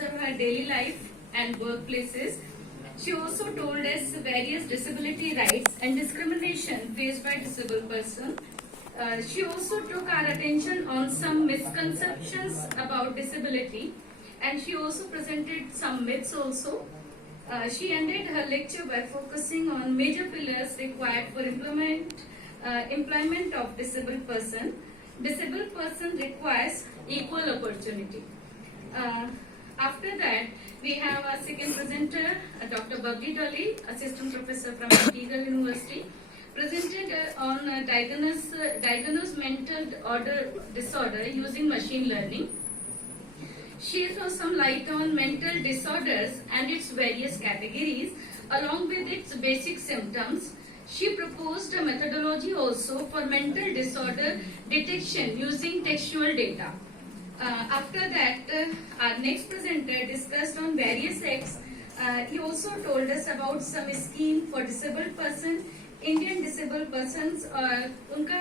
observe her daily life and workplaces. She also told us various disability rights and discrimination faced by disabled persons. She also took our attention on some misconceptions about disability, and she also presented some myths also. She ended her lecture by focusing on major pillars required for employment of disabled person. Disabled person requires equal opportunity. After that, we have our second presenter, Dr. Babli Dolly, Assistant Professor from Eagle University, presented on diagnosed mental disorder using machine learning. She threw some light on mental disorders and its various categories, along with its basic symptoms. She proposed a methodology also for mental disorder detection using textual data. After that, our next presenter discussed on various acts. He also told us about some scheme for disabled person, Indian disable persons. उनका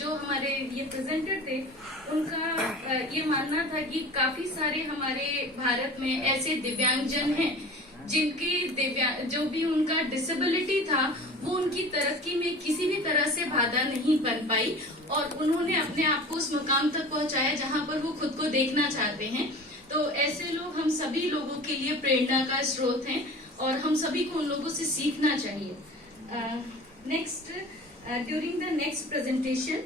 जो हमारे ये presenter थे, उनका ये मानना था कि काफी सारे हमारे भारत में ऐसे दिव्यांगजन हैं जिनकी जो भी उनका डिसेबिलिटी था वो उनकी तरक्की में किसी भी तरह से बाधा नहीं बन पाई, और उन्होंने अपने आप को उस मुकाम तक पहुंचाया जहां पर वो खुद को देखना चाहते हैं. तो ऐसे लोग हम सभी लोगों के लिए प्रेरणा का स्रोत हैं और हम सभी को उन लोगों से सीखना चाहिए. Next, during the next presentation,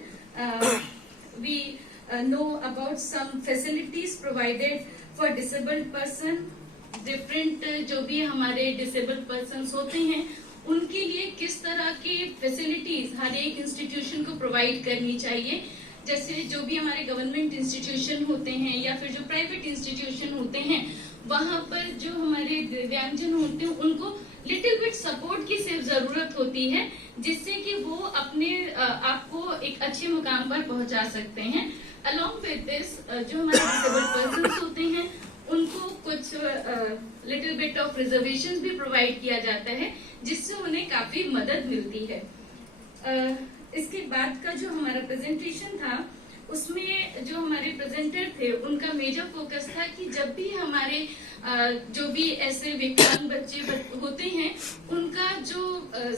we know about some facilities provided for disabled person. Different जो भी हमारे disabled persons होते हैं, उनके लिए किस तरह के facilities हर एक institution को provide करनी चाहिए. जैसे जो भी हमारे गवर्नमेंट इंस्टीट्यूशन होते हैं या फिर जो प्राइवेट इंस्टीट्यूशन होते हैं, वहाँ पर जो हमारे दिव्यांगजन होते हैं उनको लिटिल बिट सपोर्ट की सिर्फ जरूरत होती है, जिससे कि वो अपने आप को एक अच्छे मुकाम पर पहुंचा सकते हैं. अलॉन्ग विद दिस, जो हमारे डिसेबल्ड पर्सन्स होते हैं उनको कुछ लिटिल बिट ऑफ रिजर्वेशंस भी प्रोवाइड किया जाता है, जिससे उन्हें काफी मदद मिलती है. इसके बाद का जो हमारा प्रेजेंटेशन था, उसमें जो हमारे प्रेजेंटर थे उनका मेजर फोकस था कि जब भी हमारे जो भी ऐसे विकलांग बच्चे होते हैं, उनका जो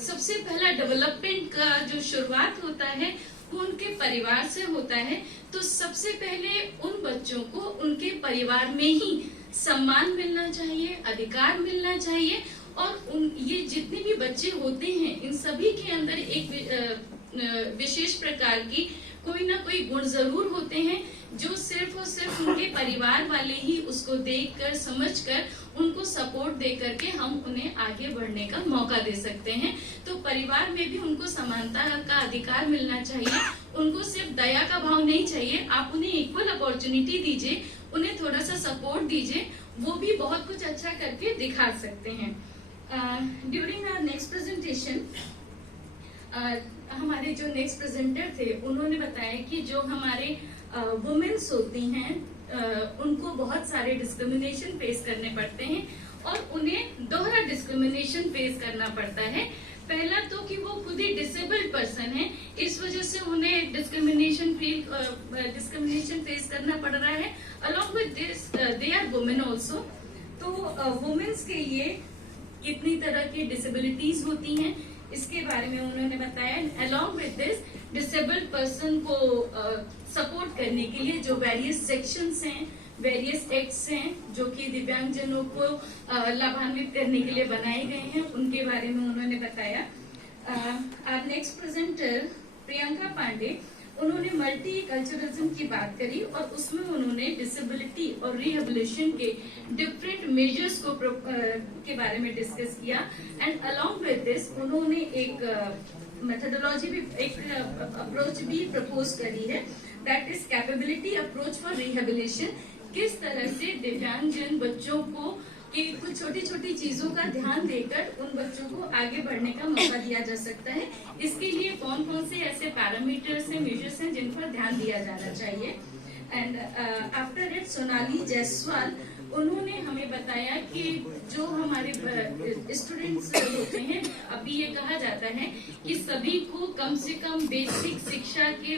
सबसे पहला डेवलपमेंट का जो शुरुआत होता है वो उनके परिवार से होता है. तो सबसे पहले उन बच्चों को उनके परिवार में ही सम्मान मिलना चाहिए, अधिकार मिलना चाहिए, और ये जितने भी बच्चे होते हैं इन सभी के अंदर एक विशेष प्रकार की कोई ना कोई गुण जरूर होते हैं जो सिर्फ और सिर्फ उनके परिवार वाले ही उसको देखकर समझकर उनको सपोर्ट दे करके हम उन्हें आगे बढ़ने का मौका दे सकते हैं. तो परिवार में भी उनको समानता का अधिकार मिलना चाहिए. उनको सिर्फ दया का भाव नहीं चाहिए, आप उन्हें इक्वल अपॉर्चुनिटी दीजिए, उन्हें थोड़ा सा सपोर्ट दीजिए, वो भी बहुत कुछ अच्छा करके दिखा सकते हैं. ड्यूरिंग आवर नेक्स्ट प्रेजेंटेशन, हमारे जो नेक्स्ट प्रेजेंटर थे उन्होंने बताया कि जो हमारे वुमेन्स होती हैं उनको बहुत सारे डिस्क्रिमिनेशन फेस करने पड़ते हैं और उन्हें दोहरा डिस्क्रिमिनेशन फेस करना पड़ता है. पहला तो कि वो खुद ही डिसेबल्ड पर्सन है, इस वजह से उन्हें डिस्क्रिमिनेशन फेस करना पड़ रहा है. Along with this they are women also. तो वुमेन्स के लिए कितनी तरह की डिसेबिलिटीज होती हैं इसके बारे में उन्होंने बताया. Along with this, disabled person को सपोर्ट करने के लिए जो वेरियस सेक्शंस हैं, वेरियस एक्ट्स हैं जो कि दिव्यांगजनों को लाभान्वित करने के लिए बनाए गए हैं, उनके बारे में उन्होंने बताया. Our next presenter Priyanka Pandey, उन्होंने मल्टी कल्चरलिज्म की बात करी और उसमें उन्होंने डिसेबिलिटी और रिहेबिलिटेशन के डिफरेंट मेजर्स को के बारे में डिस्कस किया. एंड अलॉन्ग विद दिस उन्होंने एक मेथोडोलॉजी भी, एक अप्रोच भी प्रपोज करी है, that is capability approach for rehabilitation. किस तरह से दिव्यांगजन बच्चों को कि कुछ छोटी छोटी चीजों का ध्यान देकर उन बच्चों को आगे बढ़ने का मौका दिया जा सकता है. इसके लिए कौन कौन से ऐसे पैरामीटर्स हैं, मेजर्स हैं जिन पर ध्यान दिया जाना चाहिए. And after it Sonali Jaiswal, उन्होंने हमें बताया कि जो हमारे स्टूडेंट्स होते हैं, अभी ये कहा जाता है कि सभी को कम से कम बेसिक शिक्षा के